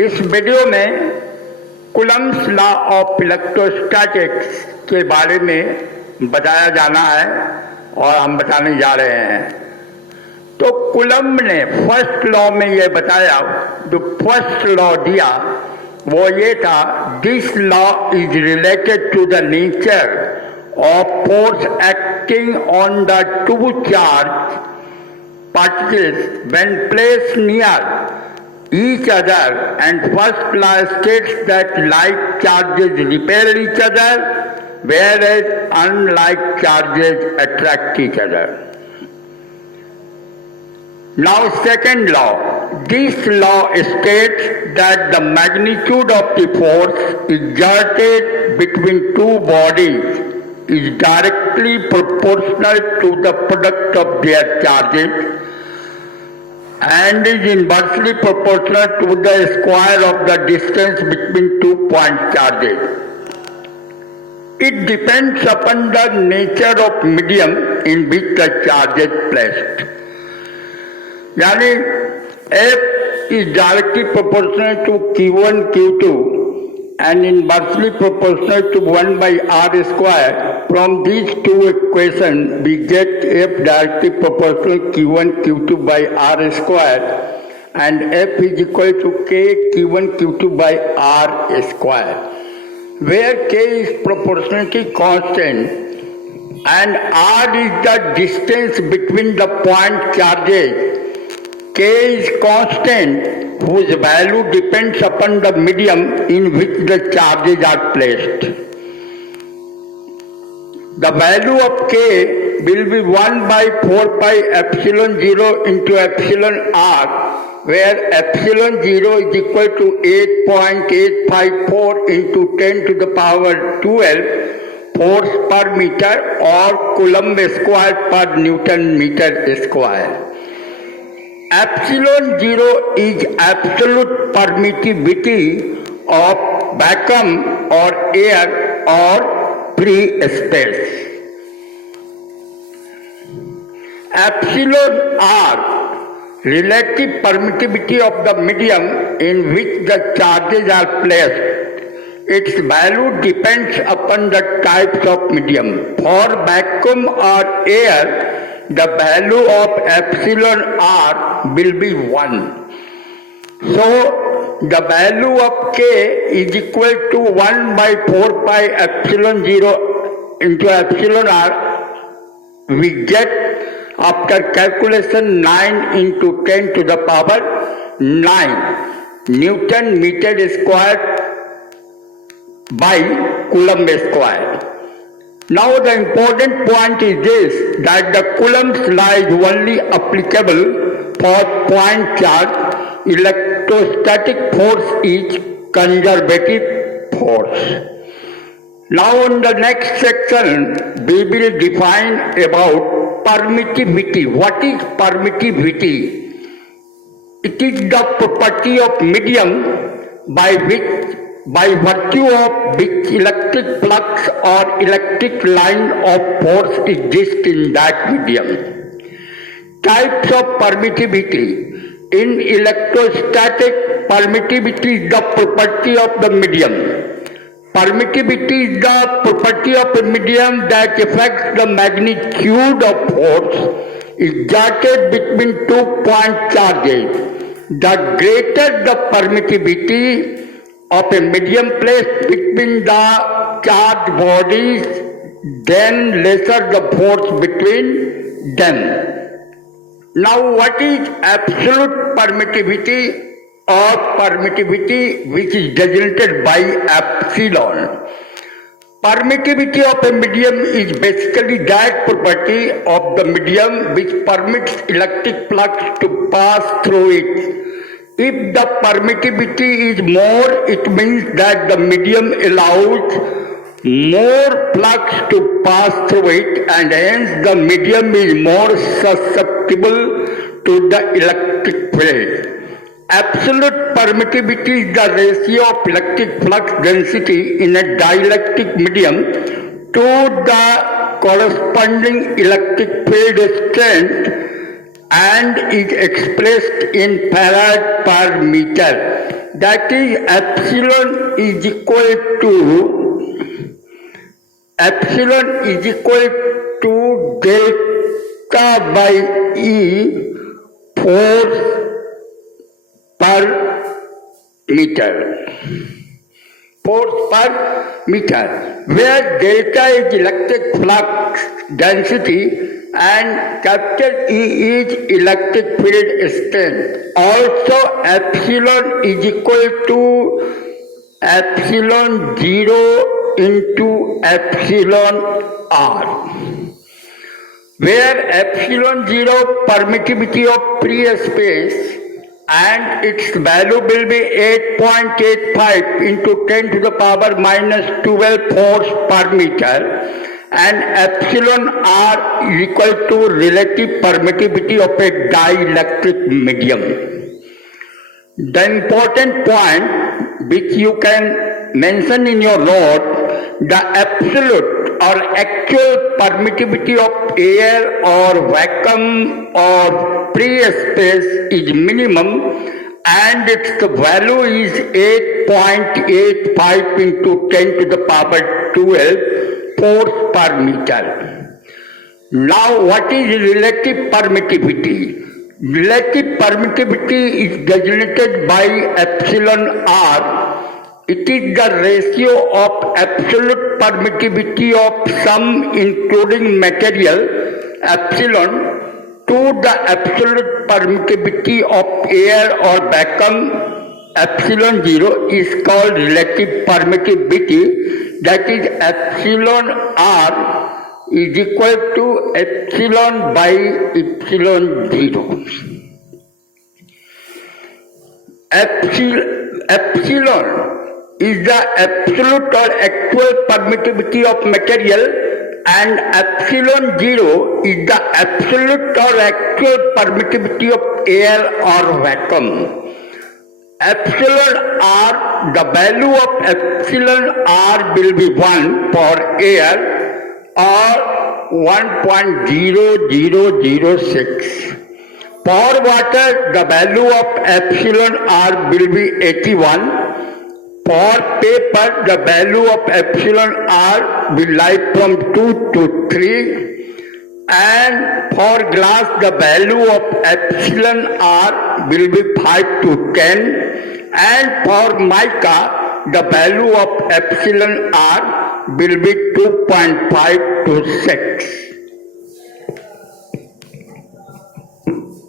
इस वीडियो में Coulomb's law of electrostatics के बारे में बताया जाना है और हम बताने जा रहे हैं। तो कूलम्ब ने फर्स्ट लॉ में ये बताया, जो फर्स्ट लॉ दिया वो ये था, this law is related to the nature of force acting on the two charge particles when placed near each other, and first law states that like charges repel each other whereas unlike charges attract each other. Now second law, this law states that the magnitude of the force exerted between two bodies is directly proportional to the product of their charges and is inversely proportional to the square of the distance between 2 point charges. It depends upon the nature of medium in which the charge is placed. यानी F is directly proportional to Q1, Q2 and inversely proportional to 1 by R square. From these two equations, we get F directly proportional Q1, Q2 by R square, and F is equal to K Q1, Q2 by R square, where K is proportionality constant and R is the distance between the point charges. K is constant, whose value depends upon the medium in which the charges are placed. The value of K will be 1 by 4 pi epsilon 0 into epsilon r, where epsilon 0 is equal to 8.854 into 10 to the power 12 force per meter or coulomb square per Newton meter square. Epsilon 0 is absolute permittivity of vacuum or air or free space. Epsilon r, relative permittivity of the medium in which the charges are placed. Its value depends upon the types of medium. For vacuum or air, the value of epsilon r will be 1. So, the value of K is equal to 1 by 4 pi epsilon 0 into epsilon r. We get, after calculation, 9 into 10 to the power 9 Newton meter square by Coulomb square. Now the important point is this, that the Coulomb's law is only applicable for point charge. Electrostatic force is conservative force. Now in the next section, we will define about permittivity. What is permittivity? It is the property of medium by virtue of which electric flux or electric line of force exists in that medium. Types of permittivity. In electrostatic, permittivity is the property of the medium. Permittivity is the property of a medium that affects the magnitude of force exerted between 2 point charges. The greater the permittivity of a medium placed between the charged bodies, then lesser the force between them. Now what is absolute permittivity or permittivity, which is designated by epsilon? Permittivity of a medium is basically that property of the medium which permits electric flux to pass through it. If the permittivity is more, it means that the medium allows more flux to pass through it, and hence the medium is more susceptible to the electric field. Absolute permittivity is the ratio of electric flux density in a dielectric medium to the corresponding electric field strength and is expressed in farad per meter. That is, epsilon is equal to delta by E force per meter, where delta is electric flux density and capital E is electric field strength. Also, epsilon is equal to epsilon 0 into epsilon R, where epsilon 0 permittivity of free space and its value will be 8.85 into 10 to the power minus 12 force per meter, and epsilon R is equal to relative permittivity of a dielectric medium. The important point which you can mention in your note, the absolute or actual permittivity of air or vacuum or free space is minimum, and its value is 8.85 into 10 to the power 12 force per meter. Now, what is relative permittivity? Relative permittivity is designated by epsilon R. It is the ratio of absolute permittivity of sum including material epsilon to the absolute permittivity of air or vacuum epsilon 0 is called relative permittivity. That is, epsilon R is equal to epsilon by epsilon 0. Epsilon is the absolute or actual permittivity of material, and epsilon 0 is the absolute or actual permittivity of air or vacuum. Epsilon R, the value of epsilon R will be 1 for air or 1.0006. For water, the value of epsilon R will be 81. For paper, the value of epsilon R will lie from 2 to 3. And for glass, the value of epsilon R will be 5 to 10. And for mica, the value of epsilon R will be 2.5 to 6.